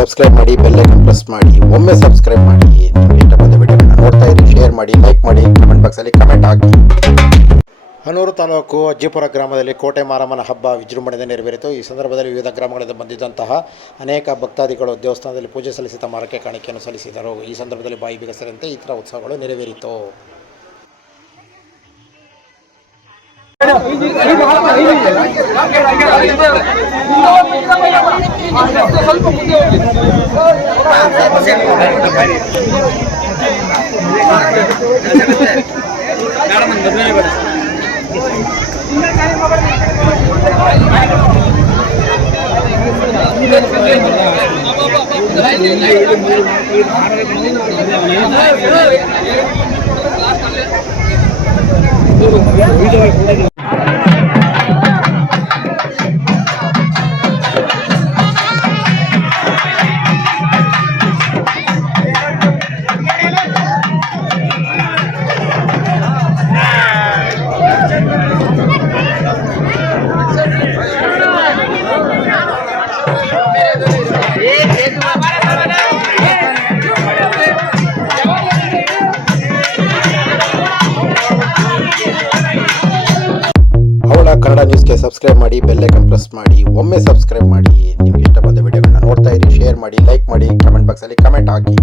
Subscribe ಮಾಡಿ, bell icon press ಮಾಡಿ. ಒಮ್ಮೆ ಸಬ್ಸ್ಕ್ರೈಬ್ ಮಾಡಿ. ನಿಮಗೆ ಇಷ್ಟ ಬಂದ ವಿಡಿಯೋಗಳನ್ನ ನೋಡ್ತಾ ಇರಿ, ಶೇರ್ ಮಾಡಿ, ಲೈಕ್ ಮಾಡಿ, ಕಮೆಂಟ್ ಬಾಕ್ಸಲ್ಲಿ ಕಮೆಂಟ್ ಹಾಕಿ. ಹನೂರು ತಾಲೂಕು ಅಜ್ಜಿಪುರ ಗ್ರಾಮದಲ್ಲಿ ಕೋಟೆ ಮಾರಮ್ಮನ ಹಬ್ಬ ವಿಜೃಂಭಣೆಯಿಂದ ನೆರವೇರಿತು. ಈ ಸಂದರ್ಭದಲ್ಲಿ ವಿವಿಧ ಗ್ರಾಮಗಳಿಂದ ಬಂದಿದ್ದಂತಹ ಅನೇಕ ಭಕ್ತಾದಿಗಳು ದೇವಸ್ಥಾನದಲ್ಲಿ ಪೂಜೆ ಸಲ್ಲಿಸಿದ ಮಾರಕ್ಕೆ ಕಾಣಿಕೆಯನ್ನು ಸಲ್ಲಿಸಿದರು. ಈ ಸಂದರ್ಭದಲ್ಲಿ ಬಾಯಿ ಬೀಗ ಸೇರಿದಂತೆ ಇತರ ಉತ್ಸವಗಳು ನೆರವೇರಿತು. ಕನ್ನಡ ನ್ಯೂಸ್ಗೆ ಸಬ್ಸ್ಕ್ರೈಬ್ ಮಾಡಿ, ಬೆಲ್ ಐಕಾನ್ ಪ್ರೆಸ್ ಮಾಡಿ. ಒಮ್ಮೆ ಸಬ್ಸ್ಕ್ರೈಬ್ ಮಾಡಿ. ನಿಮಗೆ ಇಷ್ಟ ಬಂದ ವಿಡಿಯೋಗಳನ್ನ ನೋಡ್ತಾ ಇರಿ, ಶೇರ್ ಮಾಡಿ, ಲೈಕ್ ಮಾಡಿ, ಕಮೆಂಟ್ ಬಾಕ್ಸಲ್ಲಿ ಕಮೆಂಟ್ ಹಾಕಿ.